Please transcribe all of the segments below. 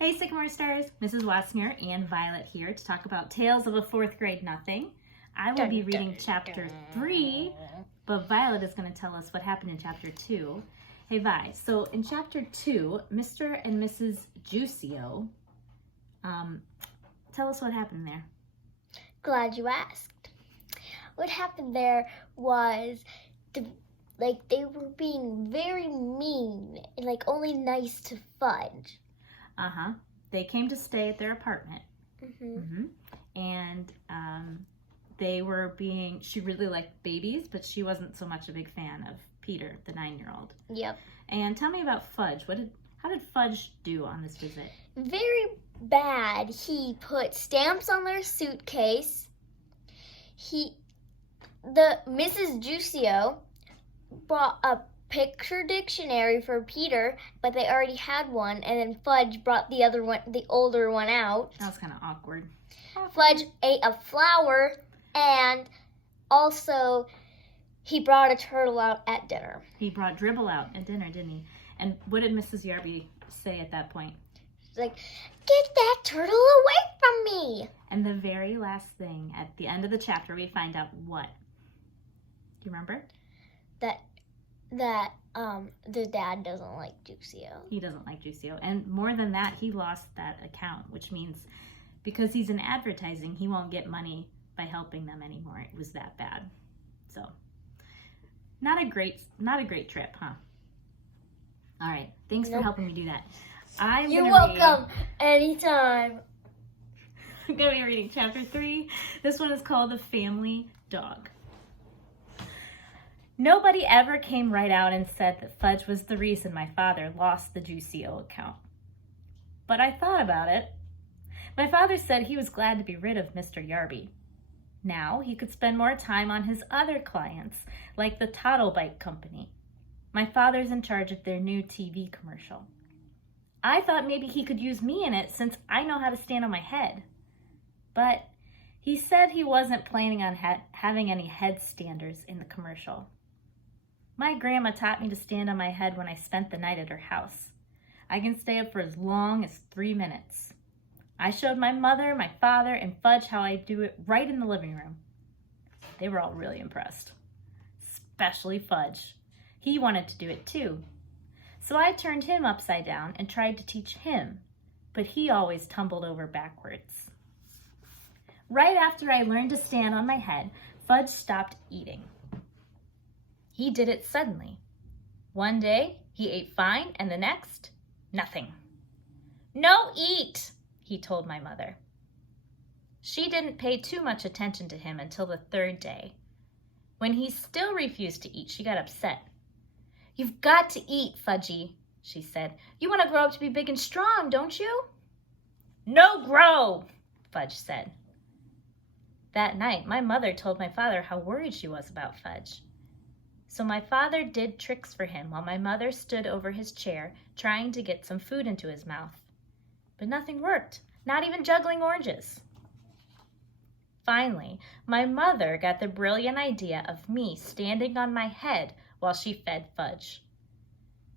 Hey Sycamore Stars, Mrs. Wassner and Violet here to talk about Tales of a Fourth Grade Nothing. I will be reading chapter 3, but Violet is going to tell us what happened in chapter 2. Hey Vi, so in chapter 2, Mr. and Mrs. Juicio, tell us what happened there. Glad you asked. What happened there was they were being very mean and only nice to Fudge. They came to stay at their apartment. And they were she really liked babies, but she wasn't so much a big fan of Peter, the 9-year-old. Yep. And tell me about Fudge. How did Fudge do on this visit? Very bad. He put stamps on their suitcase. Mrs. Juicio brought a picture dictionary for Peter, but they already had one, and then Fudge brought the other one, the older one, out. That was kind of awkward. Fudge ate a flower, and also he brought a turtle out at dinner. He brought Dribble out at dinner, didn't he? And what did Mrs. Yarby say at that point? She's like, "Get that turtle away from me!" And the very last thing, at the end of the chapter, we find out what? Do you remember? That the dad doesn't like Juicio. He doesn't like Juicio. And more than that, he lost that account, which means because he's in advertising, he won't get money by helping them anymore. It was that bad. So, not a great trip, huh? All right. Thanks for helping me do that. You're welcome. Anytime. I'm going to be reading chapter 3. This one is called The Family Dog. Nobody ever came right out and said that Fudge was the reason my father lost the Juicio account. But I thought about it. My father said he was glad to be rid of Mr. Yarby. Now he could spend more time on his other clients, like the Toddle Bike Company. My father's in charge of their new TV commercial. I thought maybe he could use me in it since I know how to stand on my head. But he said he wasn't planning on having any headstanders in the commercial. My grandma taught me to stand on my head when I spent the night at her house. I can stay up for as long as 3 minutes. I showed my mother, my father, and Fudge how I do it right in the living room. They were all really impressed, especially Fudge. He wanted to do it too. So I turned him upside down and tried to teach him, but he always tumbled over backwards. Right after I learned to stand on my head, Fudge stopped eating. He did it suddenly. One day, he ate fine, and the next, nothing. "No eat," he told my mother. She didn't pay too much attention to him until the 3rd day. When he still refused to eat, she got upset. "You've got to eat, Fudgy," she said. "You want to grow up to be big and strong, don't you?" "No grow," Fudge said. That night, my mother told my father how worried she was about Fudge. So my father did tricks for him while my mother stood over his chair trying to get some food into his mouth. But nothing worked, not even juggling oranges. Finally, my mother got the brilliant idea of me standing on my head while she fed Fudge.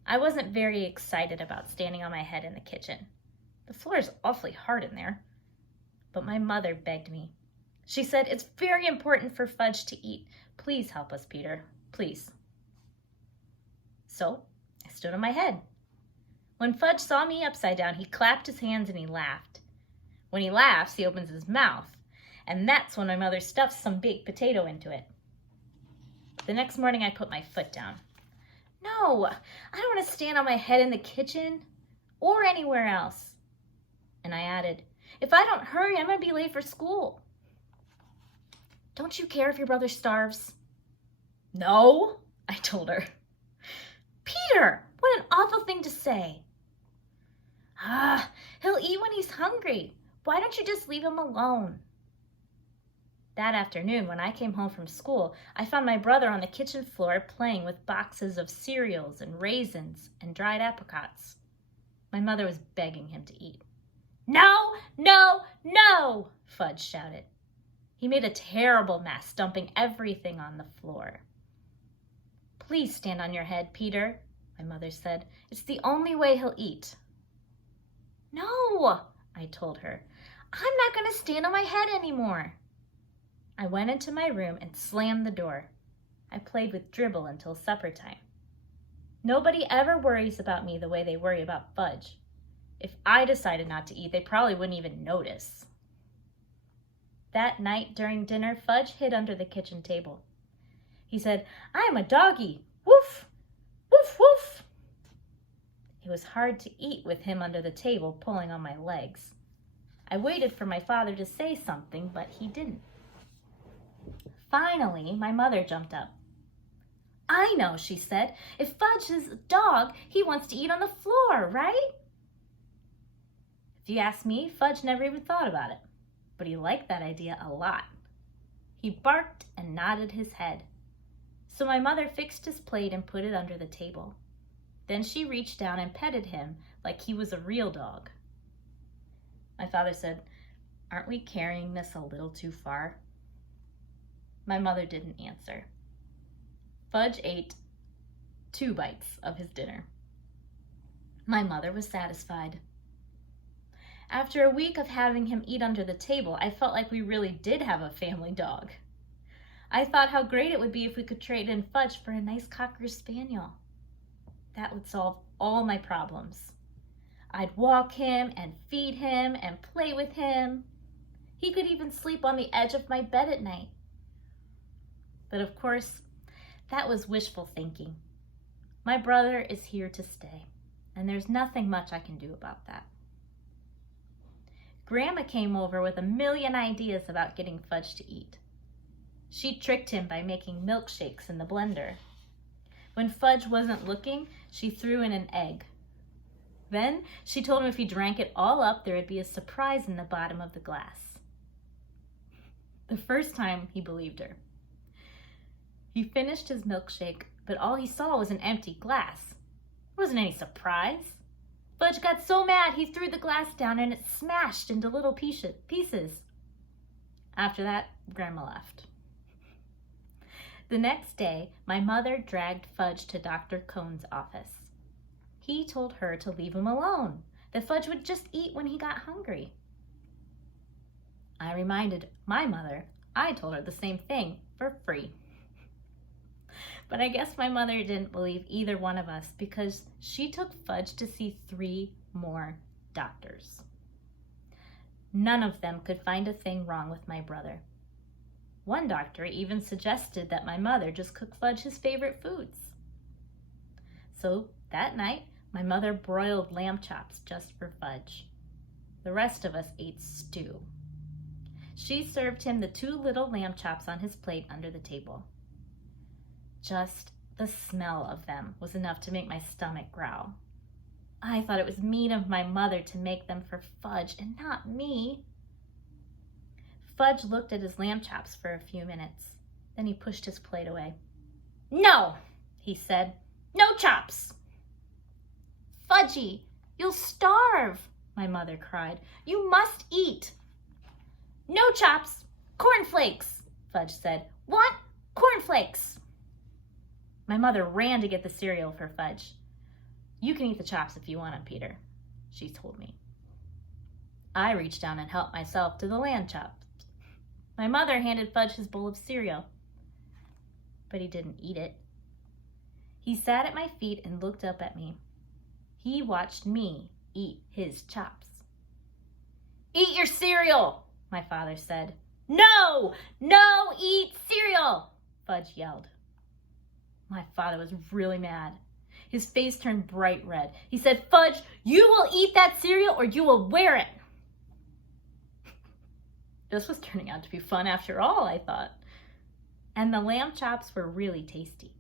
I wasn't very excited about standing on my head in the kitchen. The floor is awfully hard in there. But my mother begged me. She said, "It's very important for Fudge to eat. Please help us, Peter. Please." So I stood on my head. When Fudge saw me upside down, he clapped his hands and he laughed. When he laughs, he opens his mouth, and that's when my mother stuffs some baked potato into it. The next morning, I put my foot down. "No, I don't want to stand on my head in the kitchen or anywhere else." And I added, "If I don't hurry, I'm going to be late for school." "Don't you care if your brother starves?" "No," I told her. "Peter, what an awful thing to say." He'll eat when he's hungry. Why don't you just leave him alone?" That afternoon, when I came home from school, I found my brother on the kitchen floor playing with boxes of cereals and raisins and dried apricots. My mother was begging him to eat. "No, no, no," Fudge shouted. He made a terrible mess, dumping everything on the floor. "Please stand on your head, Peter," my mother said. "It's the only way he'll eat." No, I told her. I'm not going to stand on my head anymore. I went into my room and slammed the door. I played with Dribble until supper time. Nobody ever worries about me the way they worry about Fudge. If I decided not to eat, they probably wouldn't even notice. That night during dinner, Fudge hid under the kitchen table. He said, "I am a doggy. Woof, woof, woof." It was hard to eat with him under the table pulling on my legs. I waited for my father to say something, but he didn't. Finally, my mother jumped up. "I know," she said. "If Fudge is a dog, he wants to eat on the floor, right?" If you ask me, Fudge never even thought about it, but he liked that idea a lot. He barked and nodded his head. So my mother fixed his plate and put it under the table. Then she reached down and petted him like he was a real dog. My father said, "Aren't we carrying this a little too far?" My mother didn't answer. Fudge ate 2 bites of his dinner. My mother was satisfied. After a week of having him eat under the table, I felt like we really did have a family dog. I thought how great it would be if we could trade in Fudge for a nice Cocker Spaniel. That would solve all my problems. I'd walk him and feed him and play with him. He could even sleep on the edge of my bed at night. But of course, that was wishful thinking. My brother is here to stay, and there's nothing much I can do about that. Grandma came over with a million ideas about getting Fudge to eat. She tricked him by making milkshakes in the blender. When Fudge wasn't looking, she threw in an egg. Then she told him if he drank it all up, there would be a surprise in the bottom of the glass. The first time, he believed her. He finished his milkshake, but all he saw was an empty glass. It wasn't any surprise. Fudge got so mad he threw the glass down and it smashed into little pieces. After that, Grandma left. The next day, my mother dragged Fudge to Dr. Cohn's office. He told her to leave him alone, that Fudge would just eat when he got hungry. I reminded my mother I told her the same thing for free. But I guess my mother didn't believe either one of us because she took Fudge to see 3 more doctors. None of them could find a thing wrong with my brother. One doctor even suggested that my mother just cook Fudge his favorite foods. So that night, my mother broiled lamb chops just for Fudge. The rest of us ate stew. She served him the 2 little lamb chops on his plate under the table. Just the smell of them was enough to make my stomach growl. I thought it was mean of my mother to make them for Fudge and not me. Fudge looked at his lamb chops for a few minutes. Then he pushed his plate away. "No," he said. "No chops." "Fudgy, you'll starve," my mother cried. "You must eat." "No chops, cornflakes," Fudge said. "Want cornflakes." My mother ran to get the cereal for Fudge. "You can eat the chops if you want them, Peter," she told me. I reached down and helped myself to the lamb chops. My mother handed Fudge his bowl of cereal, but he didn't eat it. He sat at my feet and looked up at me. He watched me eat his chops. "Eat your cereal," my father said. "No, no, eat cereal," Fudge yelled. My father was really mad. His face turned bright red. He said, "Fudge, you will eat that cereal or you will wear it." This was turning out to be fun after all, I thought. And the lamb chops were really tasty.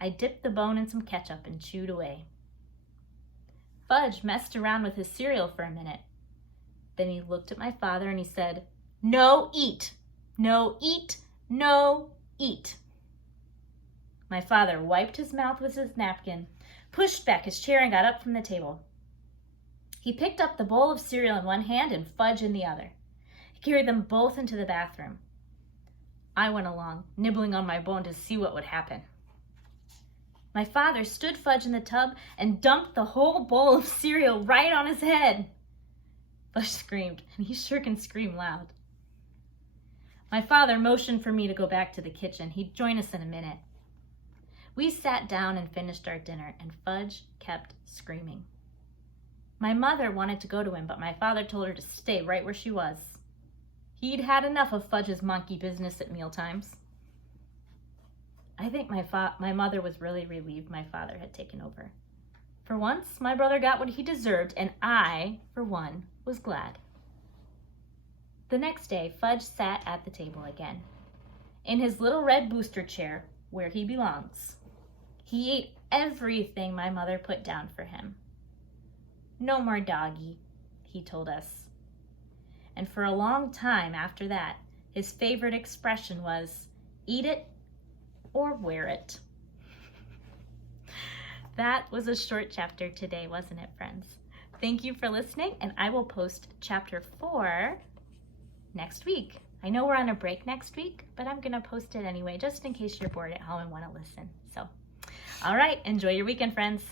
I dipped the bone in some ketchup and chewed away. Fudge messed around with his cereal for a minute. Then he looked at my father and he said, "No eat, no eat, no eat." My father wiped his mouth with his napkin, pushed back his chair and got up from the table. He picked up the bowl of cereal in one hand and Fudge in the other. He carried them both into the bathroom. I went along, nibbling on my bone to see what would happen. My father stood Fudge in the tub and dumped the whole bowl of cereal right on his head. Fudge screamed, and he sure can scream loud. My father motioned for me to go back to the kitchen. He'd join us in a minute. We sat down and finished our dinner, and Fudge kept screaming. My mother wanted to go to him, but my father told her to stay right where she was. He'd had enough of Fudge's monkey business at mealtimes. I think my mother was really relieved my father had taken over. For once, my brother got what he deserved, and I, for one, was glad. The next day, Fudge sat at the table again, in his little red booster chair where he belongs. He ate everything my mother put down for him. No more doggy, he told us. And for a long time after that, his favorite expression was, eat it or wear it. That was a short chapter today, wasn't it, friends? Thank you for listening, and I will post chapter 4 next week. I know we're on a break next week, but I'm going to post it anyway, just in case you're bored at home and want to listen. So, all right, enjoy your weekend, friends.